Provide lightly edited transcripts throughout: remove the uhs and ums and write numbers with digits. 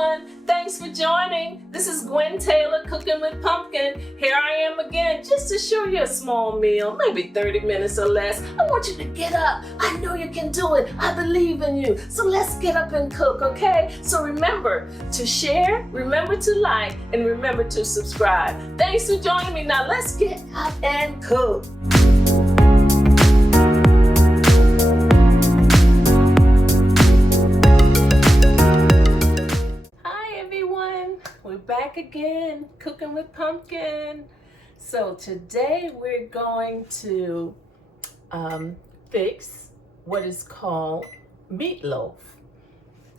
everyone. Thanks for joining. This is Gwen Taylor, Cooking with Pumpkin. Here I am again just to show you a small meal, maybe 30 minutes or less. I want you to get up. I know you can do it. I believe in you. So let's get up and cook, okay? So remember to share, remember to like, and remember to subscribe. Thanks for joining me. Now let's get up and cook. We're back again, cooking with pumpkin. So today we're going to fix what is called meatloaf.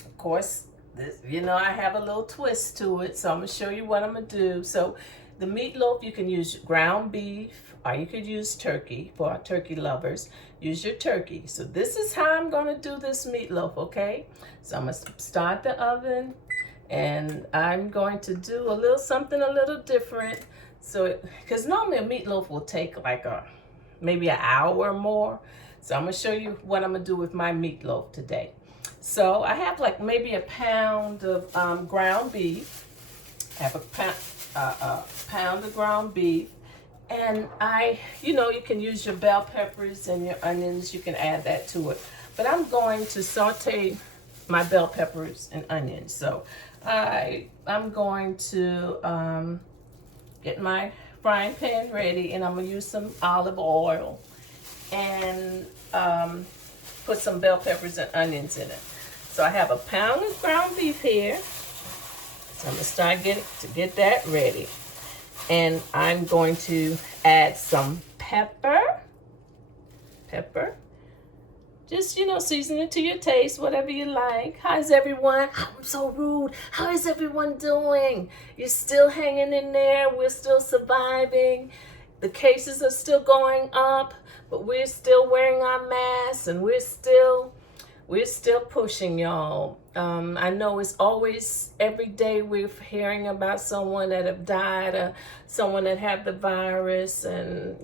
Of course, I have a little twist to it, so I'm gonna show you what I'm gonna do. So the meatloaf, you can use ground beef or you could use turkey. For our turkey lovers, use your turkey. So this is how I'm gonna do this meatloaf, okay? So I'm gonna start the oven. And I'm going to do something a little different. So, because normally a meatloaf will take like maybe an hour or more. So I'm gonna show you what I'm gonna do with my meatloaf today. So I have like maybe a pound of ground beef. I have a pound of ground beef. And you can use your bell peppers and your onions. You can add that to it. But I'm going to saute my bell peppers and onions. So I'm going to get my frying pan ready, and I'm going to use some olive oil and put some bell peppers and onions in it. So I have a pound of ground beef here. So I'm going to start to get that ready. And I'm going to add some pepper. Just, season it to your taste, whatever you like. How's everyone? I'm so rude. How is everyone doing? You're still hanging in there. We're still surviving. The cases are still going up, but we're still wearing our masks, and we're still pushing, y'all. I know it's always, every day we're hearing about someone that have died, or someone that had the virus, and,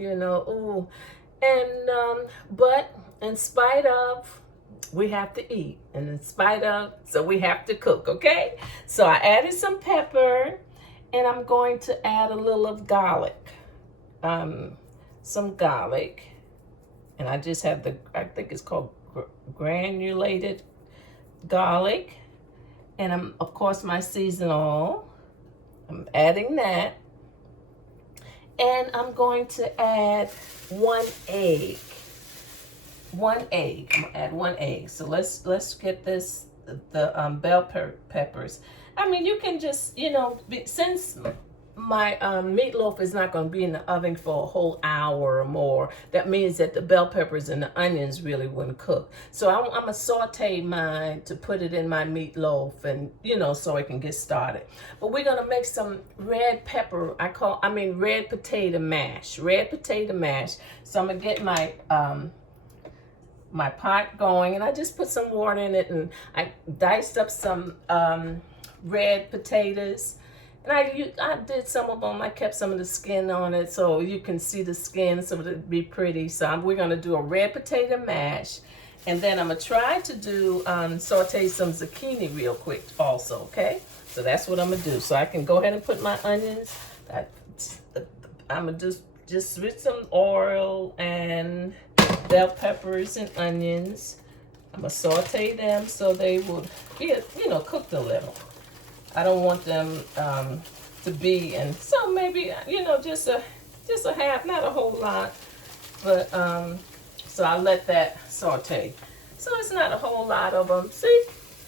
but in spite of, we have to eat. And in spite of, so we have to cook, okay? So I added some pepper, and I'm going to add a little of garlic. Some garlic. And I just have I think it's called granulated garlic. And of course, my seasonal. I'm adding that. And I'm going to add one egg. I'm gonna add one egg. So let's get the bell peppers. I mean, you can just, since my meatloaf is not going to be in the oven for a whole hour or more, that means that the bell peppers and the onions really wouldn't cook. So I'm gonna saute mine to put it in my meatloaf, and so it can get started. But we're gonna make some red potato mash. So I'm gonna get my pot going, and I just put some water in it, and I diced up some red potatoes, and I did some of them. I kept some of the skin on it so you can see the skin, so it'd be pretty. So we're gonna do a red potato mash, and then I'm gonna try to do saute some zucchini real quick also, okay? So that's what I'm gonna do. So I can go ahead and put my onions. I'm gonna just with some oil and bell peppers and onions. I'm gonna saute them so they will be, cooked a little. I don't want them to be, and so maybe just a half, not a whole lot, but so I let that saute. So it's not a whole lot of them. See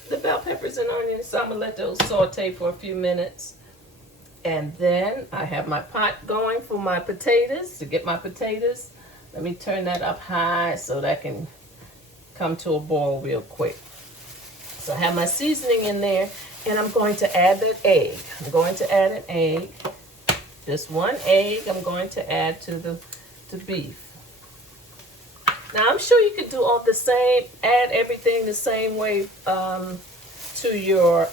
the bell peppers and onions. So I'm gonna let those saute for a few minutes. And then I have my pot going for my potatoes. To get my potatoes, let me turn that up high so that can come to a boil real quick. So I have my seasoning in there, and I'm going to add that egg. I'm going to add an egg, just one egg I'm going to add to the beef. Now I'm sure you could do all the same, add everything the same way to your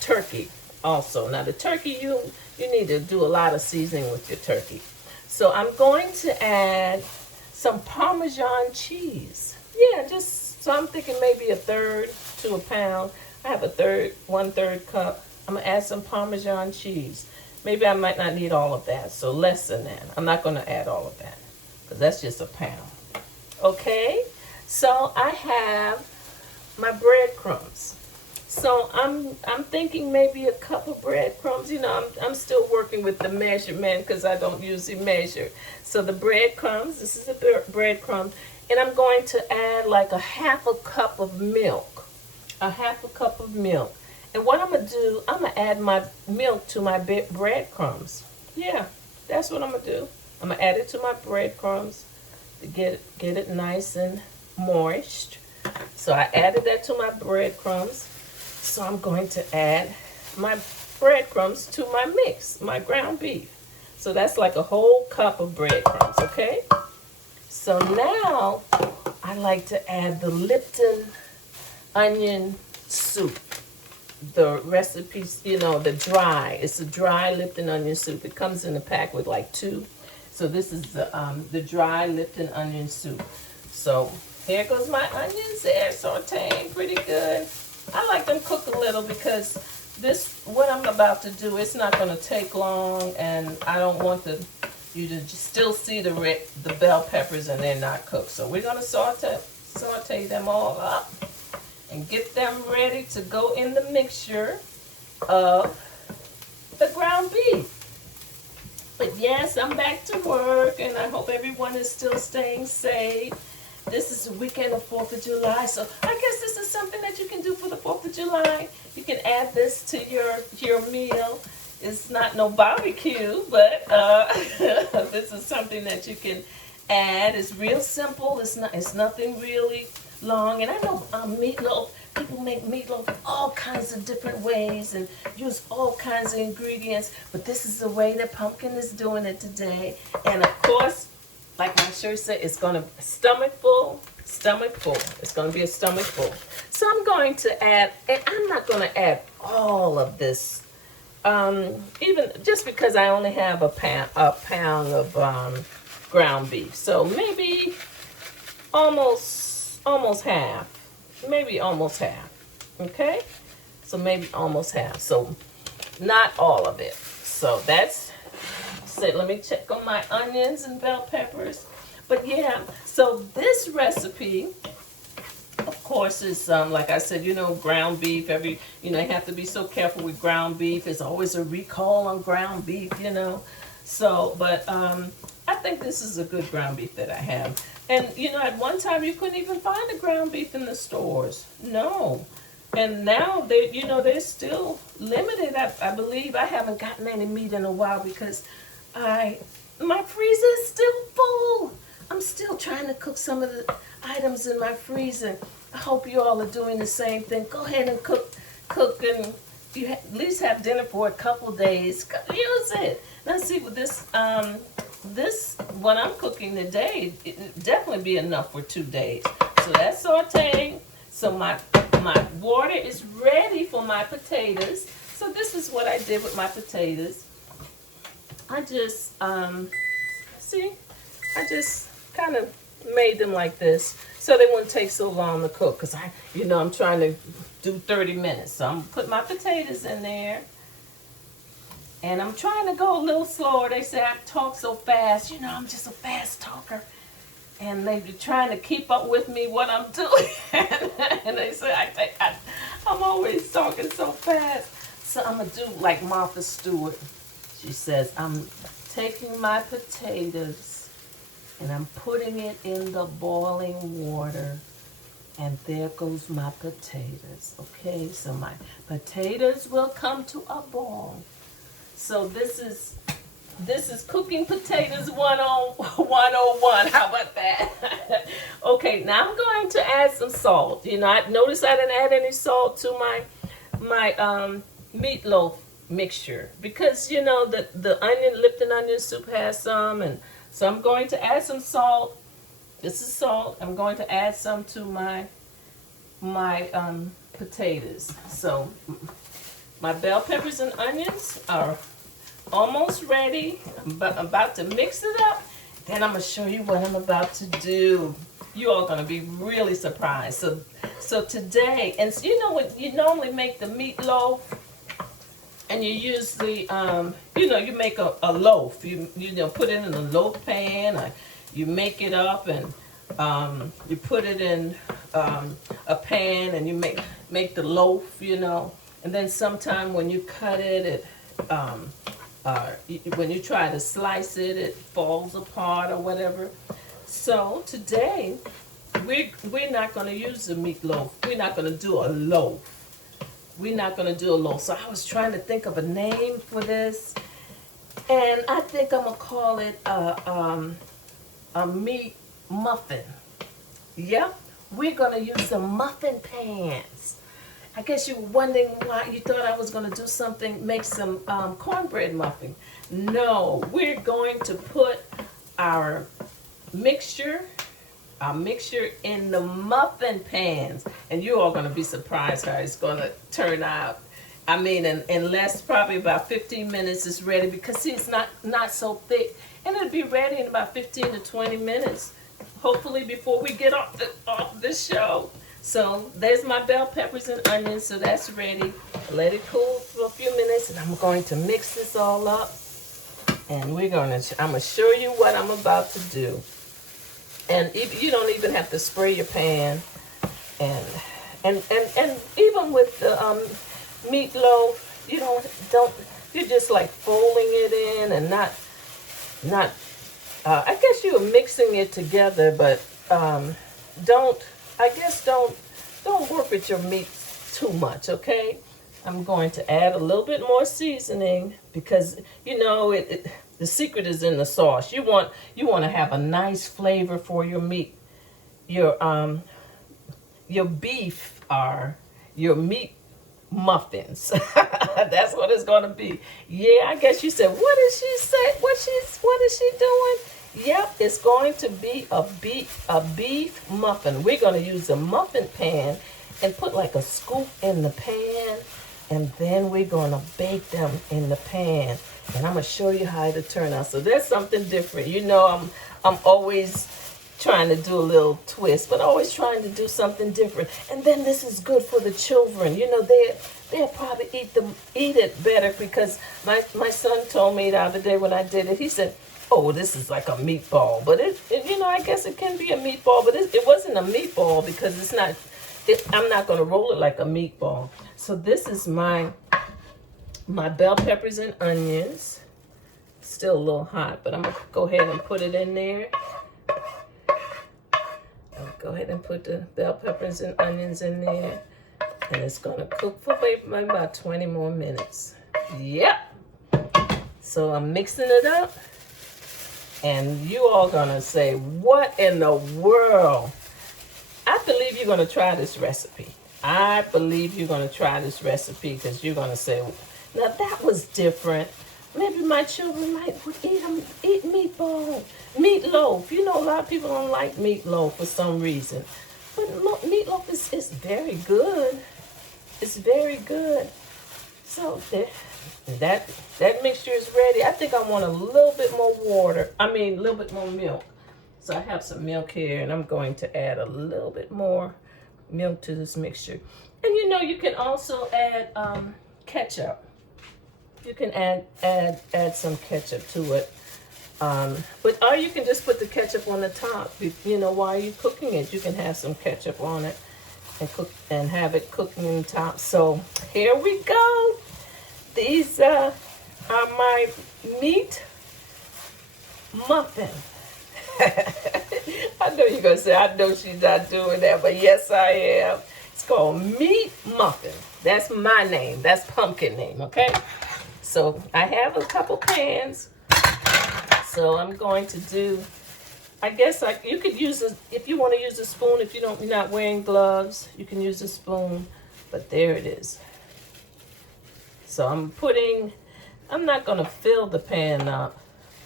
turkey also. Now the turkey, you need to do a lot of seasoning with your turkey. So I'm going to add some Parmesan cheese. Yeah, so I'm thinking maybe a third to a pound. I have a 1/3 cup. I'm gonna add some Parmesan cheese. Maybe I might not need all of that, so less than that. I'm not gonna add all of that because that's just a pound. Okay, so I have my breadcrumbs. So I'm thinking maybe a cup of breadcrumbs. You know, I'm still working with the measurement because I don't usually measure. So the breadcrumbs, this is the breadcrumbs, and I'm going to add like a 1/2 cup of milk. A 1/2 cup of milk. And what I'm gonna do, I'm gonna add my milk to my breadcrumbs. Yeah, that's what I'm gonna do. I'm gonna add it to my breadcrumbs to get it nice and moist. So I added that to my breadcrumbs. So I'm going to add my breadcrumbs to my mix, my ground beef. So that's like a whole cup of breadcrumbs, okay? So now I like to add the Lipton onion soup. The recipes, you know, it's a dry Lipton onion soup. It comes in a pack with like 2. So this is the dry Lipton onion soup. So here goes my onions. They're sauteing pretty good. I like them cooked a little because what I'm about to do, it's not going to take long, and I don't want you to still see the bell peppers and they're not cooked. So we're going to saute them all up and get them ready to go in the mixture of the ground beef. But yes, I'm back to work, and I hope everyone is still staying safe. This is the weekend of 4th of July, so I guess this is something that you can do for the 4th of July. You can add this to your meal. It's not no barbecue, but this is something that you can add. It's real simple. It's nothing really long. And I know meatloaf, people make meatloaf all kinds of different ways and use all kinds of ingredients, but this is the way that Pumpkin is doing it today. And of course, like my shirt said, it's going to be stomach full. It's going to be a stomach full. So I'm going to add, and I'm not going to add all of this, even just because I only have a pound of ground beef. So maybe almost half. Maybe almost half. Okay? So maybe almost half. So not all of it. So that's it. Let me check on my onions and bell peppers. But yeah, so this recipe, of course, is like I said, you know, ground beef. You have to be so careful with ground beef. There's always a recall on ground beef, you know. So, but I think this is a good ground beef that I have. And you know, at one time you couldn't even find the ground beef in the stores. No. And now they're still limited. I believe I haven't gotten any meat in a while because my freezer is still full. I'm still trying to cook some of the items in my freezer. I hope you all are doing the same thing. Go ahead and cook, and you at least have dinner for a couple days. Use it. Now see, with this what I'm cooking today, it definitely be enough for 2 days. So that's sauteing. So my water is ready for my potatoes. So this is what I did with my potatoes. I just kind of made them like this so they wouldn't take so long to cook, because I'm trying to do 30 minutes. So I'm putting my potatoes in there, and I'm trying to go a little slower. They say I talk so fast. I'm just a fast talker, and they're trying to keep up with me what I'm doing. And they say I'm always talking so fast. So I'm gonna do like Martha Stewart. She says, I'm taking my potatoes and I'm putting it in the boiling water, and there goes my potatoes. Okay, so my potatoes will come to a boil. So this is cooking potatoes 101. How about that? Okay, now I'm going to add some salt. I noticed I didn't add any salt to my meatloaf mixture, because the Lipton onion soup has some, and so I'm going to add some salt. This is salt. I'm going to add some to my potatoes. So my bell peppers and onions are almost ready. I'm about to mix it up. Then I'm going to show you what I'm about to do. You all gonna be really surprised. So today, and so you know what, you normally make the meatloaf, and you use the, you make a loaf. You know, put it in a loaf pan, or you make it up, and you put it in a pan, and you make the loaf, and then sometime when you cut it, when you try to slice it, it falls apart or whatever. So today, we're not going to use the meatloaf. We're not going to do a loaf. We're not going to do a loaf. So I was trying to think of a name for this, and I think I'm going to call it a meat muffin. Yep, we're going to use some muffin pans. I guess you were wondering why you thought I was going to do something, make some cornbread muffin. No, we're going to put our mixture in the muffin pans, and you all going to be surprised how it's going to turn out. I mean, in less, probably about 15 minutes it's ready, because see, it's not so thick, and it'll be ready in about 15 to 20 minutes, hopefully before we get off the show. So there's my bell peppers and onions, so that's ready. Let it cool for a few minutes, and I'm going to mix this all up, and I'm going to show you what I'm about to do. And you don't even have to spray your pan, and even with the meatloaf, you're just like folding it in, and not I guess you're mixing it together, but don't work with your meat too much, okay? I'm going to add a little bit more seasoning, because the secret is in the sauce. You want to have a nice flavor for your meat, your beef, or your meat muffins. That's what it's going to be. Yeah, I guess you said, what did she say? What is she doing? Yep, it's going to be a beef muffin. We're going to use a muffin pan and put like a scoop in the pan, and then we're going to bake them in the pan. And I'm going to show you how it'll turn out. So there's something different. I'm always trying to do a little twist, but always trying to do something different. And then this is good for the children. They'll probably eat it better, because my son told me the other day when I did it, he said, oh, this is like a meatball. But I guess it can be a meatball, but it wasn't a meatball, because it's not. I'm not going to roll it like a meatball. So this is my bell peppers and onions. Still a little hot, but I'm going to go ahead and put it in there. I'll go ahead and put the bell peppers and onions in there. And it's going to cook for maybe about 20 more minutes. Yep. So I'm mixing it up. And you all going to say, what in the world? I believe you're going to try this recipe. I believe you're going to try this recipe, because you're going to say, now that was different. Maybe my children would eat meatloaf. A lot of people don't like meatloaf for some reason. But meatloaf is very good. It's very good. So that mixture is ready. I think I want a little bit more a little bit more milk. So I have some milk here, and I'm going to add a little bit more milk to this mixture. And you can also add ketchup. You can add some ketchup to it. Or you can just put the ketchup on the top. While you're cooking it, you can have some ketchup on it and have it cooking on top. So here we go. These are my meat muffin. I know you're going to say, I know she's not doing that, but yes, I am. It's called meat muffin. That's my name. That's pumpkin name, okay? So I have a couple pans. So I'm going to do, I guess you could use if you want to use a spoon, if you're not wearing gloves, you can use a spoon, but there it is. So I'm not going to fill the pan up,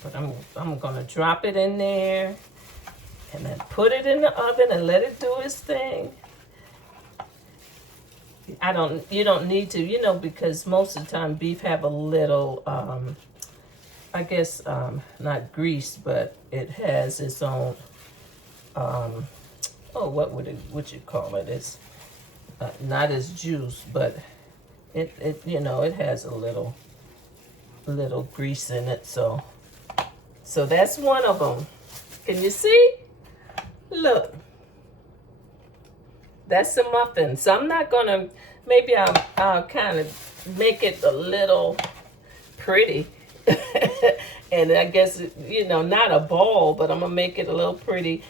but I'm going to drop it in there, and then put it in the oven and let it do its thing. You don't need to, because most of the time beef have a little, not grease, but it has its own oh, what would you call it? It's not as juice, but it you know, it has a little grease in it. So that's one of them. Can you see? Look, that's the muffin. So I'm not gonna. Maybe I'll kind of make it a little pretty, and I guess, you know, not a ball, but I'm gonna make it a little pretty,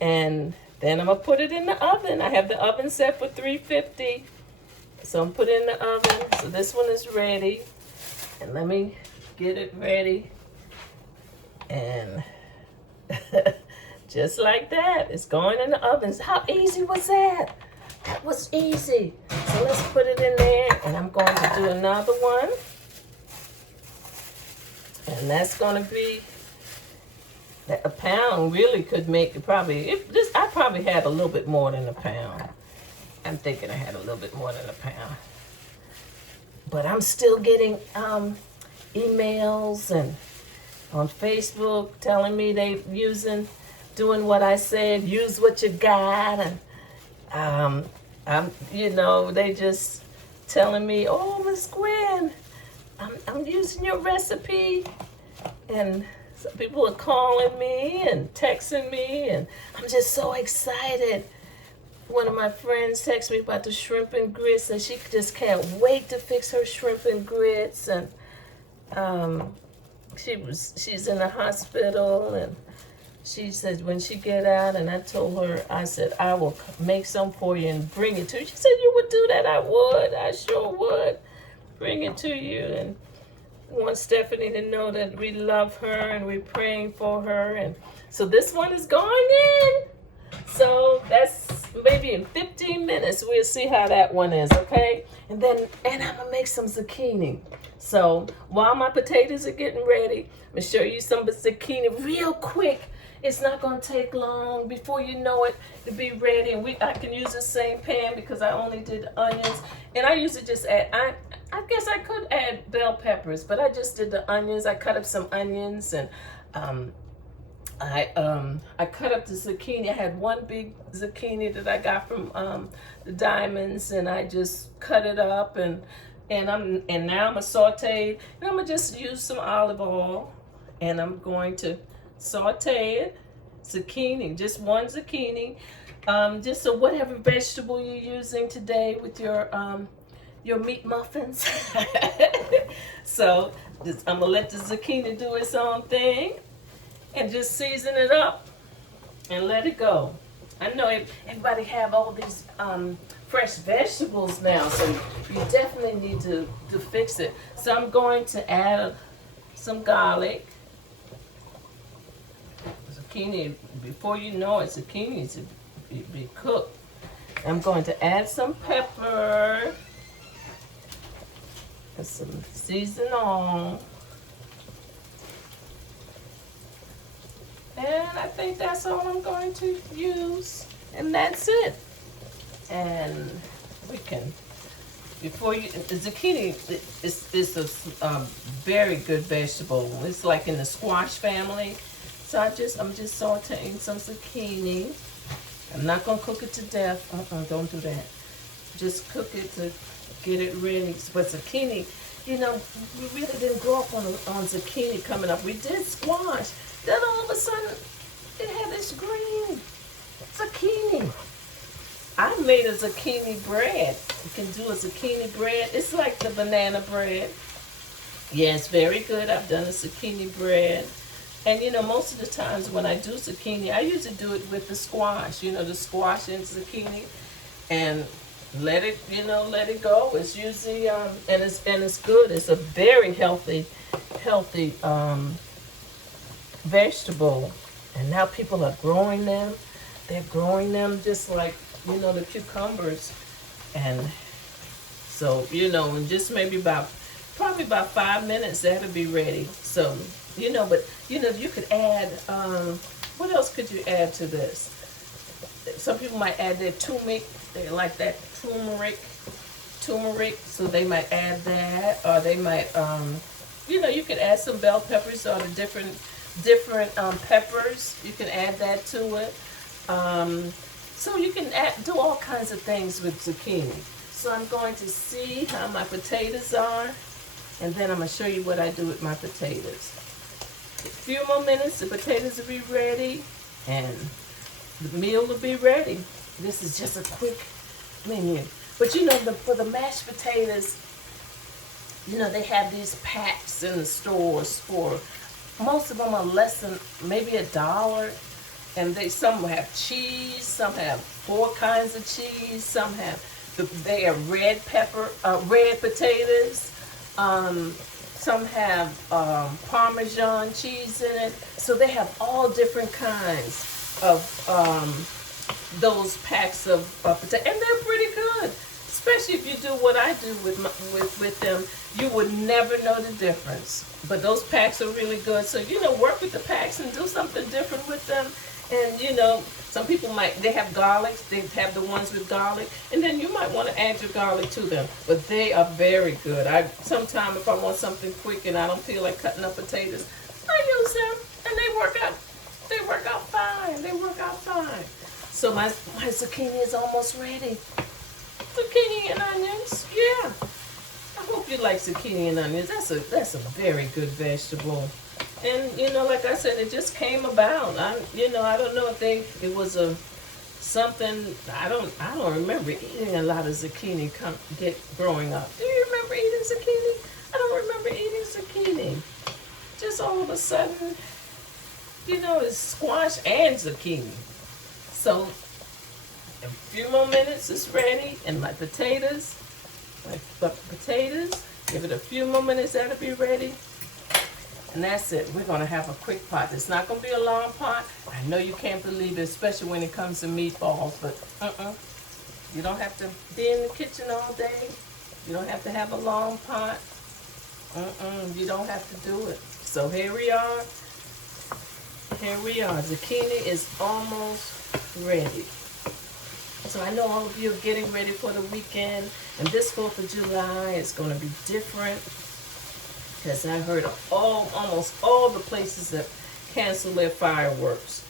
and then I'm gonna put it in the oven. I have the oven set for 350, so I'm putting it in the oven. So this one is ready, and let me get it ready, and just like that, it's going in the oven. How easy was that? That was easy. So let's put it in there, and I'm going to do another one. And that's going to be a pound. Really could make it probably. I probably had a little bit more than a pound. I'm thinking I had a little bit more than a pound. But I'm still getting emails and on Facebook telling me they doing what I said. Use what you got, and you know, they just telling me, oh, Miss Gwen, I'm using your recipe, and some people are calling me and texting me, and I'm just so excited. One of my friends texted me about the shrimp and grits, and she just can't wait to fix her shrimp and grits, and she's in the hospital, and she said when she get out, and I told her, I said, I will make some for you and bring it to you. She said, you would do that? I would. I sure would bring it to you. And want Stephanie to know that we love her and we're praying for her. And so this one is going in. So that's maybe in 15 minutes. We'll see how that one is, okay? And I'm going to make some zucchini. So while my potatoes are getting ready, I'm going to show you some zucchini real quick. It's not going to take long. Before you know it, it'll be ready. And I can use the same pan because I only did onions. And I usually just add, I guess I could add bell peppers, but I just did the onions. I cut up some onions, and I cut up the zucchini. I had one big zucchini that I got from the Diamonds, and I just cut it up, and now I'm gonna saute, and I'm gonna just use some olive oil, and I'm going to saute it. Zucchini, just one zucchini, just so whatever vegetable you're using today with your meat muffins. So I'm gonna let the zucchini do its own thing, and just season it up and let it go. I know everybody have all these fresh vegetables now, so you definitely need to fix it. So I'm going to add some garlic. Zucchini, before you know it, zucchini needs to be cooked. I'm going to add some pepper and some season on. And I think that's all I'm going to use. And that's it. And we can, the zucchini is a very good vegetable. It's like in the squash family. So I'm just sauteing some zucchini. I'm not gonna cook it to death. Don't do that. Just cook it to get it ready. But zucchini, you know, we really didn't grow up on zucchini coming up. We did squash. Then all of a sudden, it had this green zucchini. I made a zucchini bread. You can do a zucchini bread. It's like the banana bread. Yeah, it's very good. I've done a zucchini bread. And, you know, most of the times when I do zucchini, I usually do it with the squash, you know, the squash and zucchini, and let it go. It's usually, and it's good. It's a very healthy vegetable. And now people are growing them. They're growing them just like, you know, the cucumbers. And so, you know, in just maybe probably about 5 minutes, that'll be ready. So, you know, but, you know, you could add, what else could you add to this? Some people might add their turmeric. They like that turmeric. So they might add that, or they might, you know, you could add some bell peppers or the different peppers. You can add that to it. So you can do all kinds of things with zucchini. So I'm going to see how my potatoes are, and then I'm going to show you what I do with my potatoes. A few more minutes, the potatoes will be ready, and the meal will be ready. This is just a quick menu. But you know, for the mashed potatoes, you know, they have these packs in the stores for, most of them are less than maybe $1. And some have cheese, some have 4 kinds of cheese, some have, they are red potatoes. Some have Parmesan cheese in it. So they have all different kinds of those packs of potatoes, and they're pretty good. Especially if you do what I do with them, you would never know the difference. But those packs are really good. So, you know, work with the packs and do something different with them. And, you know, some people they have garlic. They have the ones with garlic. And then you might want to add your garlic to them. But they are very good. Sometimes if I want something quick and I don't feel like cutting up potatoes, I use them. And they work out fine. They work out fine. So my zucchini is almost ready. Zucchini and onions, yeah. I hope you like zucchini and onions. That's a very good vegetable. And you know, like I said, it just came about. I don't know if it was something. I don't remember eating a lot of zucchini growing up. Do you remember eating zucchini? I don't remember eating zucchini. Just all of a sudden, you know, it's squash and zucchini. So a few more minutes, it's ready, and my potatoes, give it a few more minutes, that'll be ready. And that's it. We're going to have a quick pot. It's not going to be a long pot. I know you can't believe it, especially when it comes to meatballs, but you don't have to be in the kitchen all day. You don't have to have a long pot. You don't have to do it. So here we are. Zucchini is almost ready. So I know all of you are getting ready for the weekend, and this 4th of July is going to be different, because I heard almost all the places that cancel their fireworks.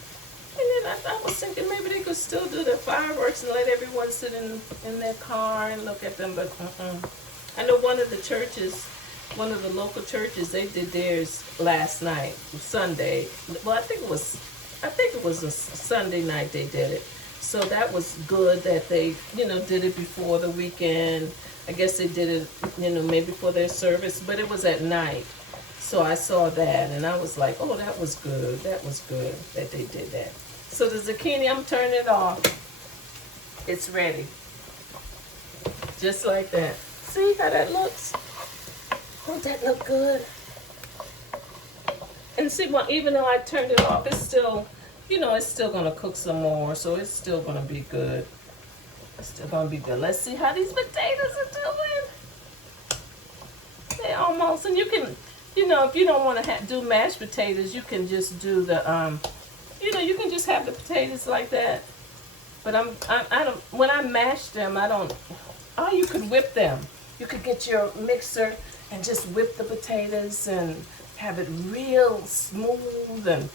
And then I was thinking maybe they could still do their fireworks and let everyone sit in their car and look at them, but I know one of the local churches, they did theirs last night, Sunday. Well, I think it was a Sunday night they did it. So that was good that they, you know, did it before the weekend. I guess they did it, you know, maybe for their service, but it was at night. So I saw that, and I was like, oh, that was good. That was good that they did that. So the zucchini, I'm turning it off. It's ready. Just like that. See how that looks? Don't that look good? And see, well, even though I turned it off, it's still, you know, it's still going to cook some more, so it's still going to be good. It's still going to be good. Let's see how these potatoes are doing. They almost, and you can, you know, if you don't want to do mashed potatoes, you can just do the, you know, you can just have the potatoes like that. But I don't, when I mash them, you could whip them. You could get your mixer and just whip the potatoes and have it real smooth and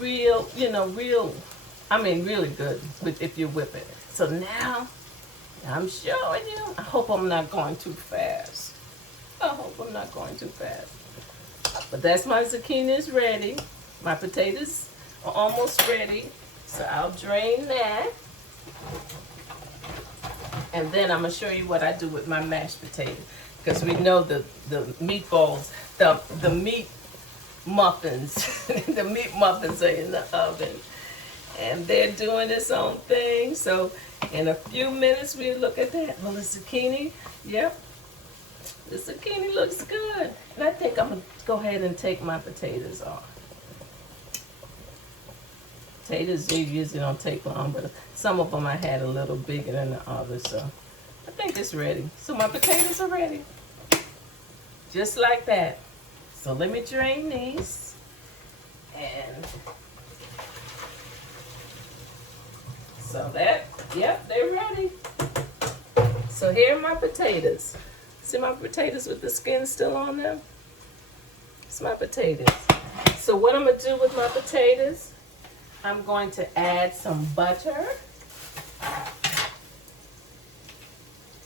real, you know, really good if you whip it. So now, I'm showing you. I hope I'm not going too fast. But that's my zucchini is ready. My potatoes are almost ready. So I'll drain that. And then I'm going to show you what I do with my mashed potato. Because we know the meatballs, the meat muffins, the meat muffins are in the oven. And they're doing its own thing. So in a few minutes, we'll look at that. Well, the zucchini, yep. The zucchini looks good. And I think I'm going to go ahead and take my potatoes off. Potatoes, they usually don't take long, but some of them I had a little bigger than the others, so I think it's ready. So my potatoes are ready. Just like that. So let me drain these. And so yep, they're ready. So here are my potatoes. See my potatoes with the skin still on them? It's my potatoes. So what I'm going to do with my potatoes, I'm going to add some butter.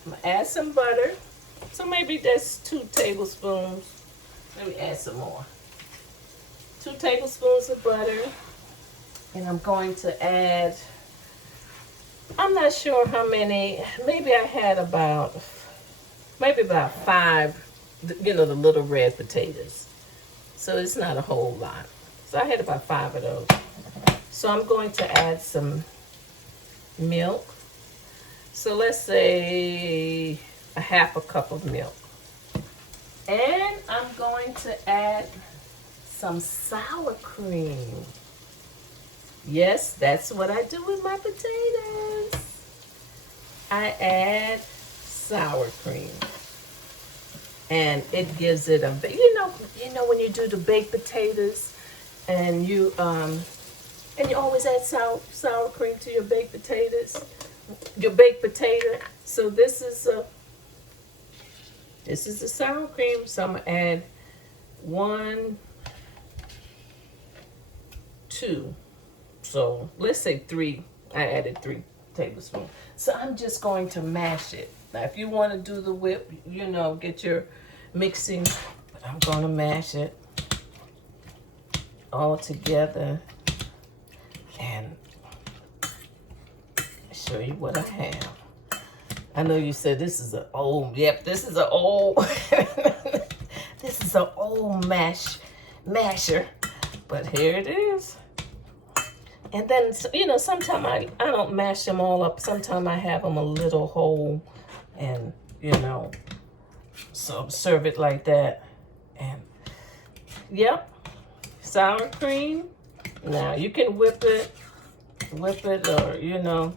I'm gonna add some butter. So maybe that's 2 tablespoons. Let me add some more. 2 tablespoons of butter. And I'm going to add, I'm not sure how many, maybe I had about 5, you know, the little red potatoes. So it's not a whole lot. So I had about 5 of those. So I'm going to add some milk. So let's say a half a cup of milk. And I'm going to add some sour cream. Yes, that's what I do with my potatoes. I add sour cream. And it gives it a, you know when you do the baked potatoes and you always add sour cream to your baked potatoes, your baked potato. So this is the sour cream. So I'm gonna add 1, 2. So let's say 3. I added 3 tablespoons. So I'm just going to mash it. Now, if you want to do the whip, you know, get your mixing. But I'm going to mash it all together and show you what I have. I know you said this is an old. Yep, this is an old. This is an old masher. But here it is. And then, you know, sometimes I don't mash them all up. Sometimes I have them a little whole and, you know, so serve it like that. And, yep, sour cream. Now, you can whip it or, you know,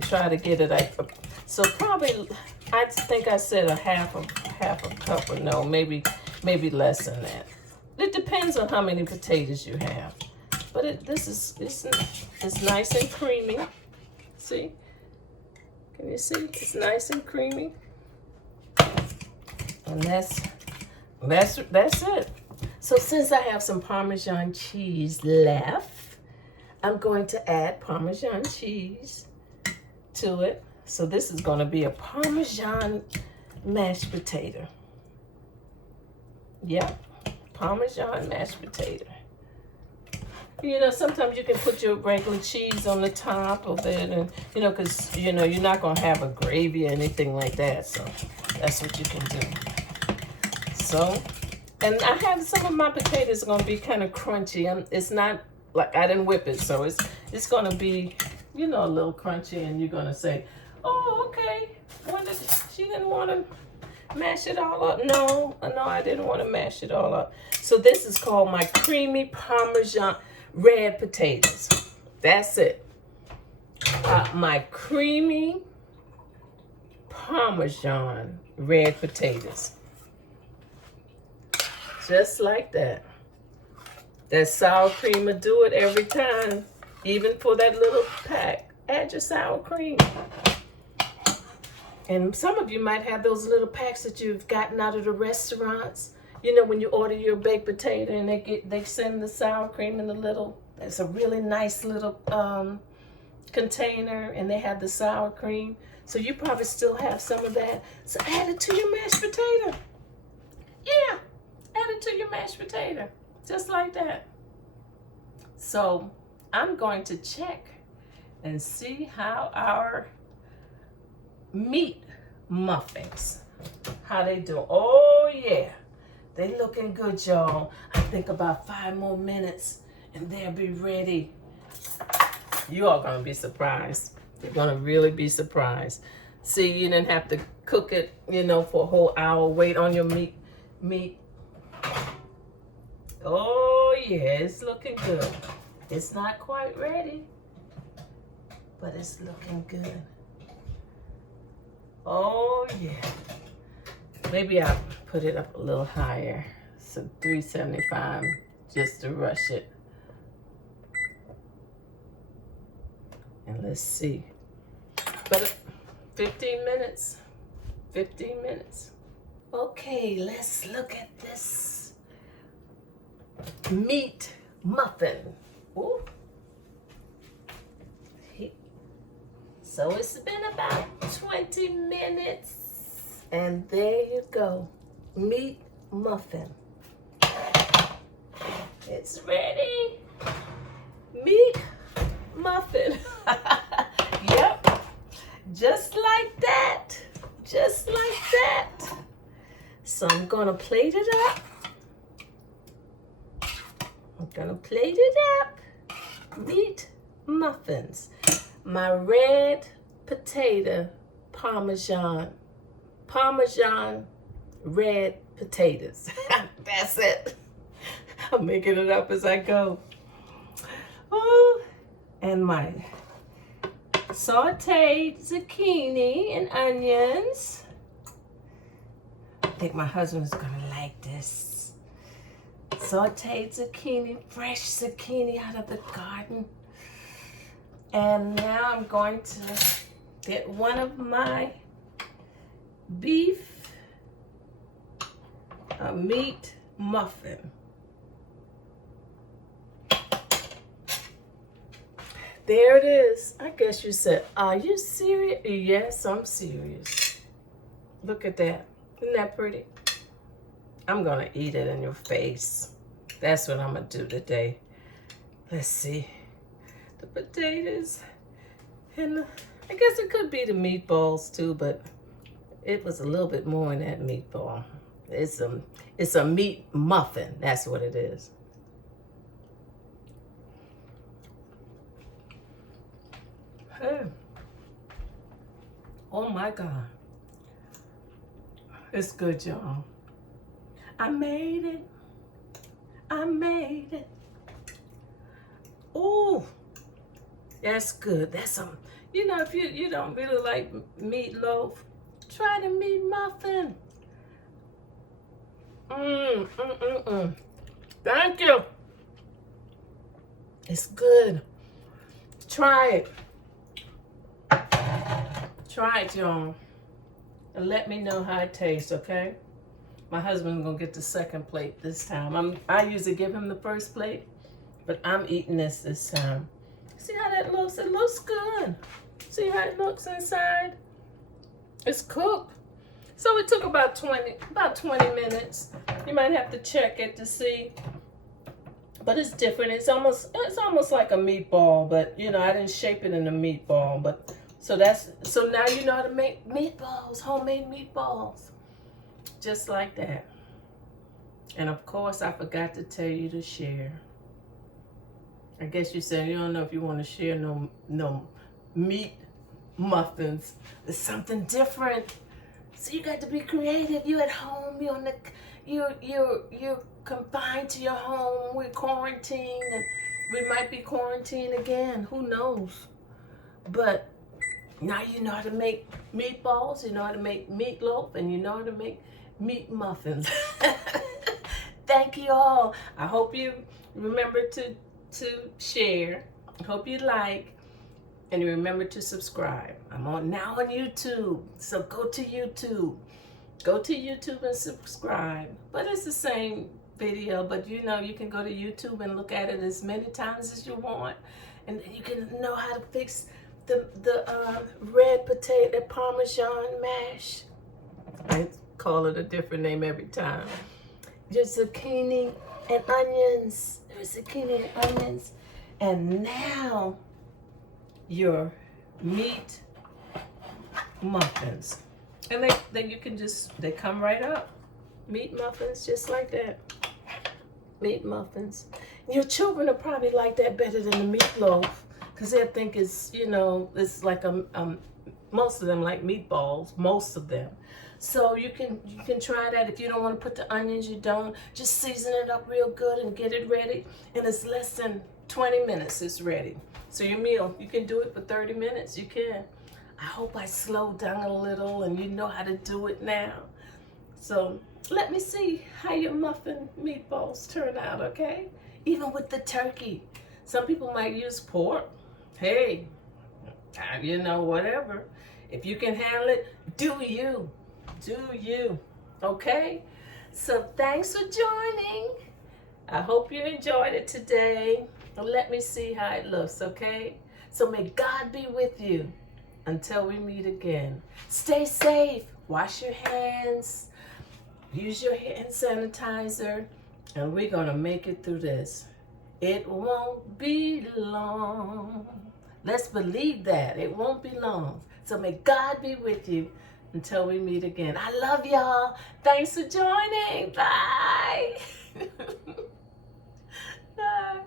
try to get it. So probably, I think I said a half a cup or no, maybe less than that. It depends on how many potatoes you have. But it's nice and creamy. See? Can you see? It's nice and creamy. And that's it. So since I have some Parmesan cheese left, I'm going to add Parmesan cheese to it. So this is going to be a Parmesan mashed potato. Yep, Parmesan mashed potato. You know, sometimes you can put your regular cheese on the top of it, and you know, because you know you're not gonna have a gravy or anything like that. So that's what you can do. So, and I have some of my potatoes are gonna be kind of crunchy. It's not like I didn't whip it, so it's gonna be, you know, a little crunchy, and you're gonna say, "Oh, okay. She didn't want to mash it all up." No, I didn't want to mash it all up. So this is called my creamy Parmesan red potatoes. That's it. My creamy Parmesan red potatoes. Just like that. That sour cream will do it every time. Even for that little pack. Add your sour cream. And some of you might have those little packs that you've gotten out of the restaurants. You know, when you order your baked potato and they send the sour cream in the little, it's a really nice little container, and they have the sour cream. So you probably still have some of that. So add it to your mashed potato. Yeah, add it to your mashed potato. Just like that. So I'm going to check and see how our meat muffins, how they do. Oh yeah. They looking good, y'all. I think about 5 more minutes and they'll be ready. You all gonna be surprised. You're gonna really be surprised. See, you didn't have to cook it, you know, for a whole hour. Wait on your meat. Oh yeah, it's looking good. It's not quite ready, but it's looking good. Oh yeah. Maybe I'll put it up a little higher. So 375 just to rush it. And let's see. But 15 minutes. 15 minutes. Okay, let's look at this meat muffin. Ooh. So it's been about 20 minutes. And there you go. Meat muffin. It's ready. Meat muffin. Yep. Just like that. Just like that. So I'm gonna plate it up. I'm gonna plate it up. Meat muffins. My red potato Parmesan red potatoes. That's it. I'm making it up as I go. Oh, and my sauteed zucchini and onions. I think my husband's gonna like this. Sauteed zucchini, fresh zucchini out of the garden. And now I'm going to get one of my beef meat muffin. There it is. I guess you said, are you serious? Yes, I'm serious. Look at that. Isn't that pretty? I'm gonna eat it in your face. That's what I'm gonna do today. Let's see. The potatoes and I guess it could be the meatballs too, but it was a little bit more in that meatball. It's a meat muffin. That's what it is. Hey. Oh my God. It's good, y'all. I made it. I made it. Ooh. That's good. That's some, you know, if you don't really like meatloaf, try the meat muffin. Thank you. It's good. Try it. Try it, y'all. And let me know how it tastes, okay? My husband's gonna get the second plate this time. I usually give him the first plate, but I'm eating this time. See how that looks? It looks good. See how it looks inside? It's cooked. So it took about 20 minutes. You might have to check it to see. But it's different. It's almost like a meatball, but you know, I didn't shape it in a meatball, but so now you know how to make meatballs, homemade meatballs. Just like that. And of course, I forgot to tell you to share. I guess you said you don't know if you want to share no meat muffins. It's something different. So you got to be creative. You at home. You're confined to your home. We're quarantined, and we might be quarantined again. Who knows? But now you know how to make meatballs. You know how to make meatloaf, and you know how to make meat muffins. Thank you all. I hope you remember to share. I hope you like, and you remember to subscribe. I'm now on YouTube, so go to YouTube. Go to YouTube and subscribe. But it's the same video, but you know you can go to YouTube and look at it as many times as you want, and you can know how to fix the red potato Parmesan mash. I call it a different name every time. Just zucchini and onions. There's zucchini and onions. And now your meat muffins. And then you can they come right up. Meat muffins, just like that. Meat muffins. Your children will probably like that better than the meatloaf, because they think it's, you know, it's like most of them like meatballs, most of them. So you can try that. If you don't want to put the onions, you don't. Just season it up real good and get it ready. And it's less than 20 minutes, it's ready. So your meal, you can do it for 30 minutes, you can. I hope I slowed down a little and you know how to do it now. So let me see how your muffin meatballs turn out, okay? Even with the turkey. Some people might use pork. Hey, you know, whatever. If you can handle it, do you. Do you. Okay? So thanks for joining. I hope you enjoyed it today. And let me see how it looks, okay? So may God be with you. Until we meet again, stay safe, wash your hands, use your hand sanitizer, and we're going to make it through this. It won't be long. Let's believe that. It won't be long. So may God be with you until we meet again. I love y'all. Thanks for joining. Bye. Bye.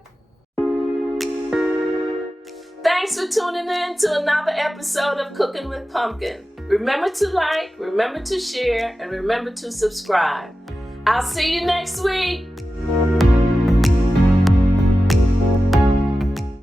Thanks for tuning in to another episode of Cooking with Pumpkin. Remember to like, remember to share, and remember to subscribe. I'll see you next week.